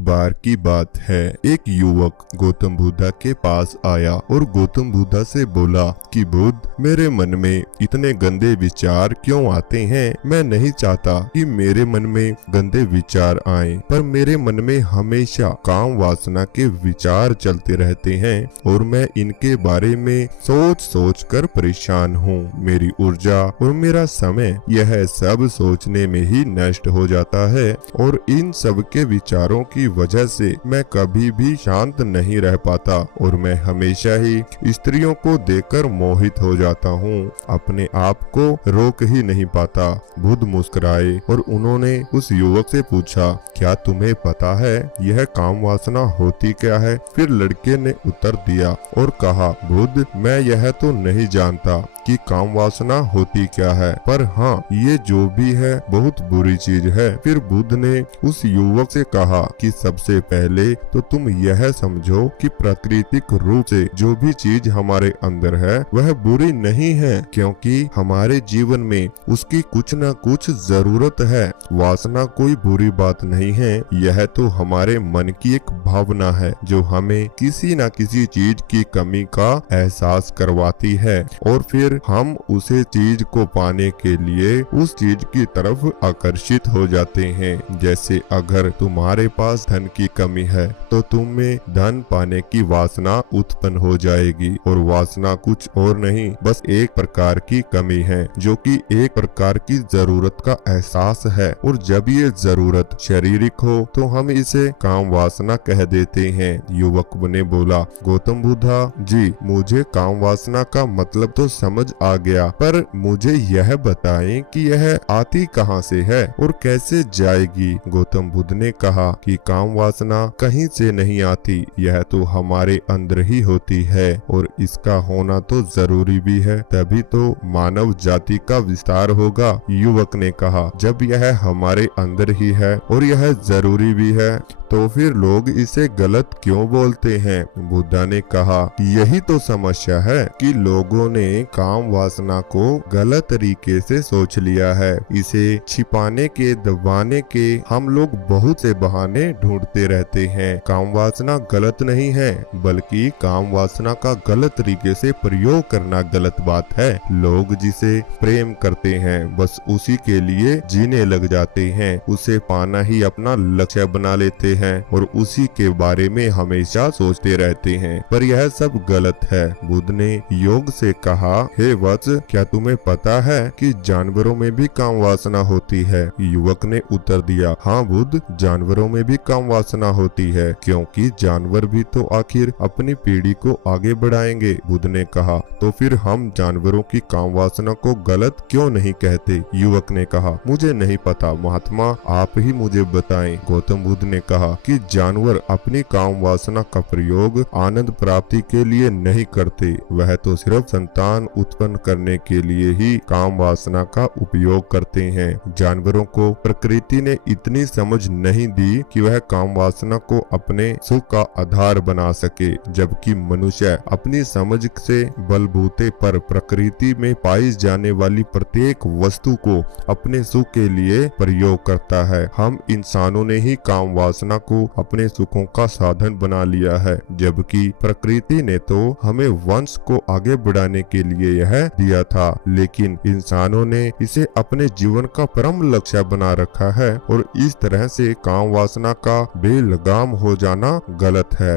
बार की बात है, एक युवक गौतम बुद्धा के पास आया और गौतम बुद्धा से बोला कि बुद्ध, मेरे मन में इतने गंदे विचार क्यों आते हैं। मैं नहीं चाहता कि मेरे मन में गंदे विचार आएं, पर मेरे मन में हमेशा काम वासना के विचार चलते रहते हैं और मैं इनके बारे में सोच सोच कर परेशान हूँ। मेरी ऊर्जा और मेरा समय यह सब सोचने में ही नष्ट हो जाता है और इन सब के विचारों की वजह से मैं कभी भी शांत नहीं रह पाता और मैं हमेशा ही स्त्रियों को देखकर मोहित हो जाता हूँ, अपने आप को रोक ही नहीं पाता। बुद्ध मुस्कुराए और उन्होंने उस युवक से पूछा, क्या तुम्हें पता है यह काम वासना होती क्या है? फिर लड़के ने उत्तर दिया और कहा, बुद्ध, मैं यह तो नहीं जानता कि काम वासना होती क्या है, पर हाँ, ये जो भी है बहुत बुरी चीज है। फिर बुद्ध ने उस युवक से कहा कि सबसे पहले तो तुम यह समझो कि प्राकृतिक रूप से जो भी चीज हमारे अंदर है वह बुरी नहीं है, क्योंकि हमारे जीवन में उसकी कुछ न कुछ जरूरत है। वासना कोई बुरी बात नहीं है, यह तो हमारे मन की एक भावना है जो हमें किसी न किसी चीज की कमी का एहसास करवाती है और फिर हम उसे चीज को पाने के लिए उस चीज की तरफ आकर्षित हो जाते हैं। जैसे अगर तुम्हारे पास धन की कमी है तो तुम में धन पाने की वासना उत्पन्न हो जाएगी और वासना कुछ और नहीं, बस एक प्रकार की कमी है जो कि एक प्रकार की जरूरत का एहसास है और जब ये जरूरत शारीरिक हो तो हम इसे काम वासना कह देते हैं। युवक ने बोला, गौतम बुद्धा जी, मुझे काम वासना का मतलब तो समझ आ गया, पर मुझे यह बताएं कि यह आती कहां से है और कैसे जाएगी। गौतम बुद्ध ने कहा कि काम वासना कहीं से नहीं आती, यह तो हमारे अंदर ही होती है और इसका होना तो जरूरी भी है, तभी तो मानव जाति का विस्तार होगा। युवक ने कहा, जब यह हमारे अंदर ही है और यह जरूरी भी है तो फिर लोग इसे गलत क्यों बोलते हैं? बुद्धा ने कहा, यही तो समस्या है कि लोगों ने काम वासना को गलत तरीके से सोच लिया है। इसे छिपाने के, दबाने के हम लोग बहुत से बहाने ढूंढते रहते हैं। काम वासना गलत नहीं है, बल्कि काम वासना का गलत तरीके से प्रयोग करना गलत बात है। लोग जिसे प्रेम करते हैं बस उसी के लिए जीने लग जाते हैं, उसे पाना ही अपना लक्ष्य बना लेते हैं और उसी के बारे में हमेशा सोचते रहते हैं, पर यह सब गलत है। बुद्ध ने योग से कहा, हे वत्स, क्या तुम्हें पता है कि जानवरों में भी काम वासना होती है? युवक ने उत्तर दिया, हाँ बुद्ध, जानवरों में भी काम वासना होती है, क्योंकि जानवर भी तो आखिर अपनी पीढ़ी को आगे बढ़ाएंगे। बुद्ध ने कहा, तो फिर हम जानवरों की काम वासना को गलत क्यों नहीं कहते? युवक ने कहा, मुझे नहीं पता महात्मा, आप ही मुझे बताएं। गौतम बुद्ध ने कहा कि जानवर अपनी काम वासना का प्रयोग आनंद प्राप्ति के लिए नहीं करते, वह तो सिर्फ संतान उत्पन्न करने के लिए ही काम वासना का उपयोग करते हैं। जानवरों को प्रकृति ने इतनी समझ नहीं दी कि वह काम वासना को अपने सुख का आधार बना सके, जबकि मनुष्य अपनी समझ से बलबूते पर प्रकृति में पाई जाने वाली प्रत्येक वस्तु को अपने सुख के लिए प्रयोग करता है। हम इंसानों ने ही काम वासना को अपने सुखों का साधन बना लिया है, जबकि प्रकृति ने तो हमें वंश को आगे बढ़ाने के लिए यह दिया था, लेकिन इंसानों ने इसे अपने जीवन का परम लक्ष्य बना रखा है और इस तरह से काम वासना का बेलगाम हो जाना गलत है।